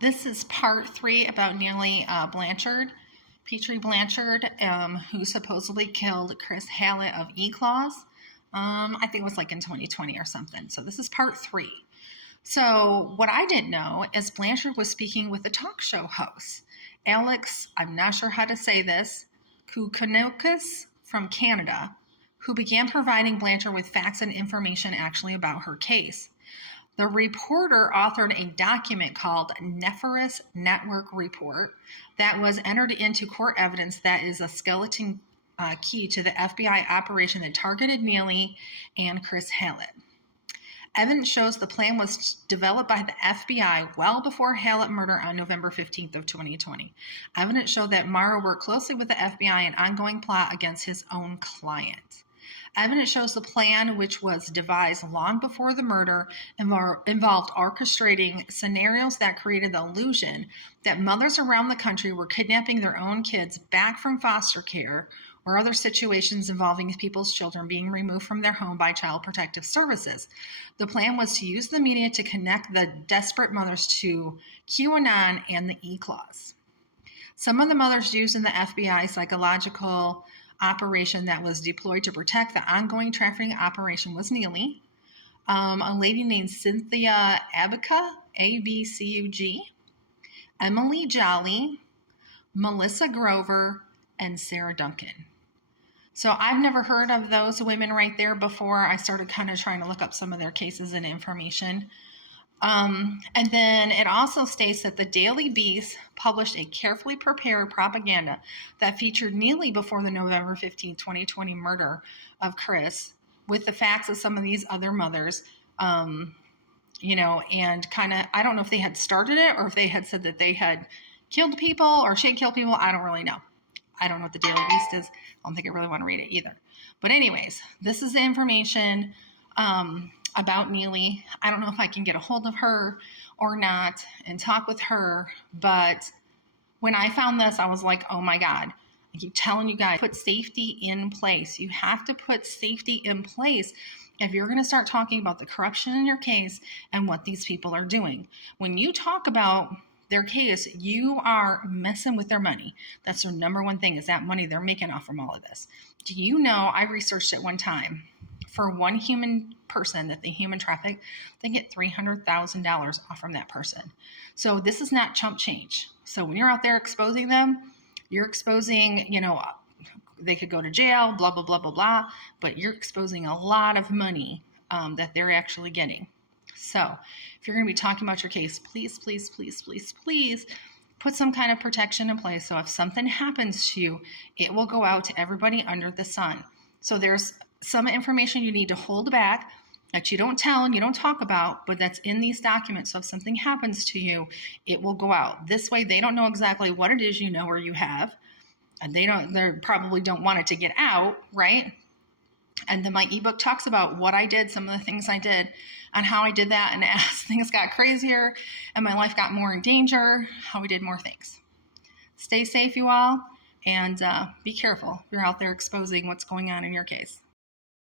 This is part 3 about Neely Petrie Blanchard, who supposedly killed Chris Hallett of E-Claws. I think it was like in 2020 or something. So this is part 3. So what I didn't know is Blanchard was speaking with a talk show host, Alex, I'm not sure how to say this, Kukanokis from Canada, who began providing Blanchard with facts and information actually about her case. The reporter authored a document called Nefarious Network Report that was entered into court evidence that is a skeleton key to the FBI operation that targeted Neely and Chris Hallett. Evidence shows the plan was developed by the FBI well before Hallett murder on November 15th of 2020. Evidence showed that Morrow worked closely with the FBI in an ongoing plot against his own client. Evidence shows the plan, which was devised long before the murder, involved orchestrating scenarios that created the illusion that mothers around the country were kidnapping their own kids back from foster care or other situations involving people's children being removed from their home by Child Protective Services. The plan was to use the media to connect the desperate mothers to QAnon and the E-Claws. Some of the mothers used in the FBI psychological operation that was deployed to protect the ongoing trafficking operation was Neely, a lady named Cynthia Abaca, A-B-C-U-G, Emily Jolly, Melissa Grover, and Sarah Duncan. So I've never heard of those women right there before. I started kind of trying to look up some of their cases and information. And then it also states that the Daily Beast published a carefully prepared propaganda that featured Neely before the November 15, 2020 murder of Chris with the facts of some of these other mothers, and kind of, I don't know if they had started it or if they had said that they had killed people or she had killed people. I don't really know. I don't know what the Daily Beast is. I don't think I really want to read it either. But anyways, this is the information about Neely. I don't know if I can get a hold of her or not and talk with her, but when I found this, I was like, oh my God. I keep telling you guys, put safety in place. You have to put safety in place if you're going to start talking about the corruption in your case and what these people are doing. When you talk about their case, you are messing with their money. That's their number one thing, is that money they're making off from all of this. Do you know, I researched it one time, for one human person that they human traffic, they get $300,000 off from that person. So this is not chump change. So when you're out there exposing them, you're exposing, they could go to jail, blah, blah, blah, blah, blah, but you're exposing a lot of money that they're actually getting. So if you're going to be talking about your case, please, please, please, please, please put some kind of protection in place. So if something happens to you, it will go out to everybody under the sun. So there's some information you need to hold back that you don't tell and you don't talk about, but that's in these documents. So if something happens to you, it will go out. This way they don't know exactly what it is or you have, and they probably don't want it to get out, right? And then my ebook talks about what I did, some of the things I did, and how I did that, and as things got crazier and my life got more in danger, how we did more things. Stay safe, you all, and be careful if you're out there exposing what's going on in your case.